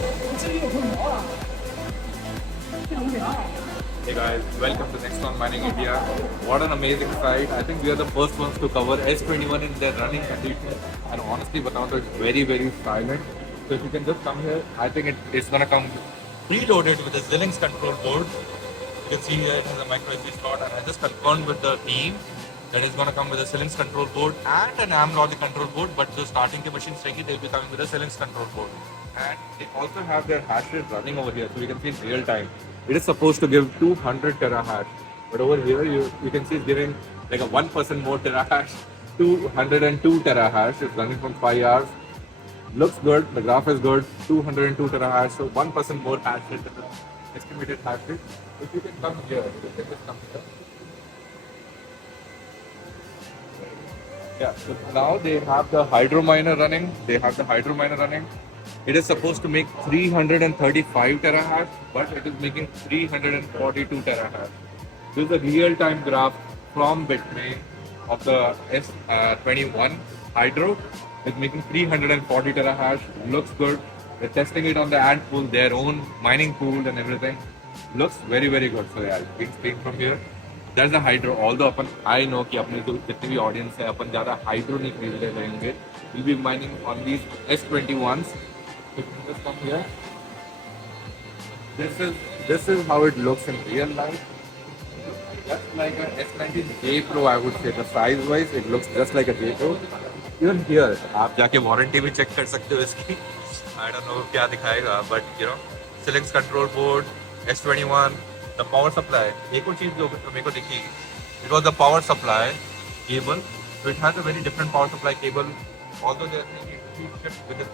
Hey guys, welcome to Next on Mining India. What an amazing site. I think we are the first ones to cover S21 in their running condition. And honestly, बताऊं तो it's very, very silent. So if you can just come here, I think it's gonna come preloaded with a Xilinx control board. You can see here it has a micro SD slot, and I just confirmed with the team that it's gonna come with a Xilinx control board and an ARM logic control board. But the starting के machines रहेंगी, they'll be coming with a Xilinx control board. And they also have their hash rate running over here, so you can see in real time. It is supposed to give 200 terahash, but over here you can see it's giving like a 1% more terahash, 202 terahash. It's running from 5 hours. Looks good. The graph is good. 202 terahash, so 1% more hash rate than the estimated hash rate. If you can come here, you can just come here. Yeah. So now they have the hydro miner running. It is supposed to make 335 terahash, but it is making 342 terahash. This is a real-time graph from Bitmain of the S21 Hydro. It's making 340 terahash. Looks good. They're testing it on the ant pool, their own mining pool and everything. Looks very, very good. So yeah, being speak from here. There's a hydro. Although I know कि अपने जो जितने भी audience है अपन ज़्यादा hydro नहीं खरीद रहे रहेंगे. We'll be mining on these S21s. So just come here. This is how it looks in real life. Just like a S19 J Pro, I would say. The size wise, it looks just like a J Pro. Even here, आप जाके warranty भी check कर सकते हो इसकी. I don't know क्या दिखाएगा, but you know, Xilinx control board, S21, the power supply. एक और चीज लोग मेरे को दिखी. It was the power supply cable. So it has a very different power supply cable. Although they are shipped with a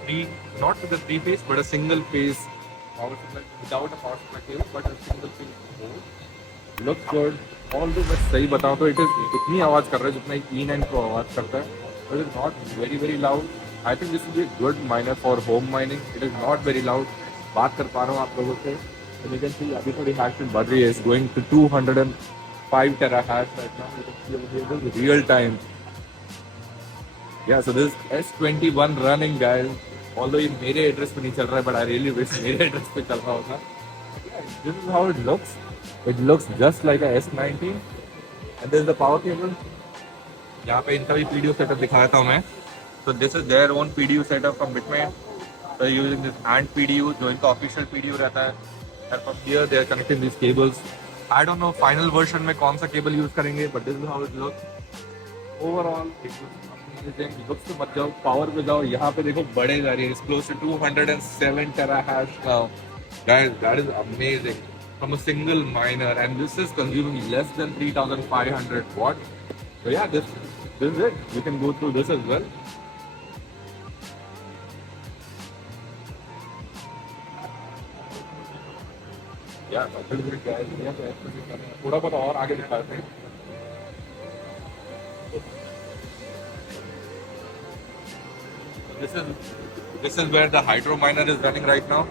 not with a three-phase, but a single-phase power supply without a power supply cable, but a single-phase board. Looks good. Although मैं सही बताऊँ तो it is इतनी आवाज कर रहा है जितना एक E9 Pro आवाज करता है. But it's not very, very loud. I think this will be a good miner for home mining. It is not very loud. बात कर पा रहा हूँ आप लोगों से. And you can see अभी थोड़ी hash rate बढ़ रही है. It's going to 205 terahash right now. You can see over here. This is real time. Yeah, so this is S21 running, guys. Although ये मेरे address पे नहीं चल रहा है, but I really wish मेरे address पे चल रहा होता. This is how it looks. It looks just like a S19. And this is the power cable. यहाँ पे इनका भी PDU setup दिखाया था मैं. So this is their own PDU setup from Bitmain. They're using this Ant PDU, जो इनका official PDU रहता है. And from here they are connecting these cables. I don't know final version में कौन सा cable use करेंगे, but this is how it looks. Overall, it looks amazing. Looks तो मत जाओ, power पे जाओ. यहाँ पे देखो बढ़े जा रही है. It's close to 207 terahash now. Guys, that is amazing. From a single miner, and this is consuming less than 3,500 watts. So yeah, this is it. You can go through this as well. Yeah, थोड़ा बहुत और आगे दिखाते हैं. This is where the hydro miner is running right now.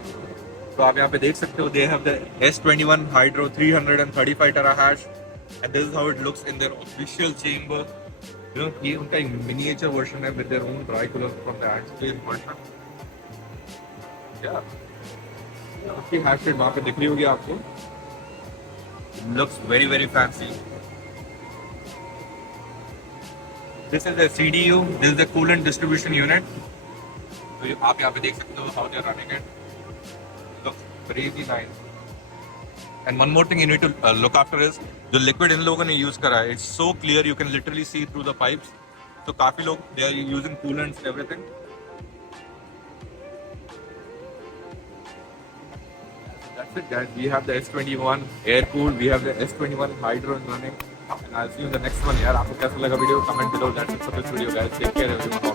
तो आप यहाँ पे देख सकते हो, they have the S21 Hydro 335 terahash, and this is how it looks in their official chamber. You know, ये उनका एक miniature version है with their own dry cooler from the Antminer version. Yeah. उसकी hash rate वहाँ पे दिख रही होगी आपको. Looks very, very fancy. This is the CDU. This is the coolant distribution unit. तो आप यहाँ पे देख सकते हो how they are running it. Looks crazy nice. And one more thing you need to look after is the liquid इन लोगों ने use करा है. It's so clear you can literally see through the pipes. So काफी लोग they are using coolants and everything. That's it, guys. We have the S21 air cooled. We have the S21 hydro running. And I'll see you in the next one. यार आपको कैसा लगा video? Comment below. That's it for this video, guys. Take care, everyone.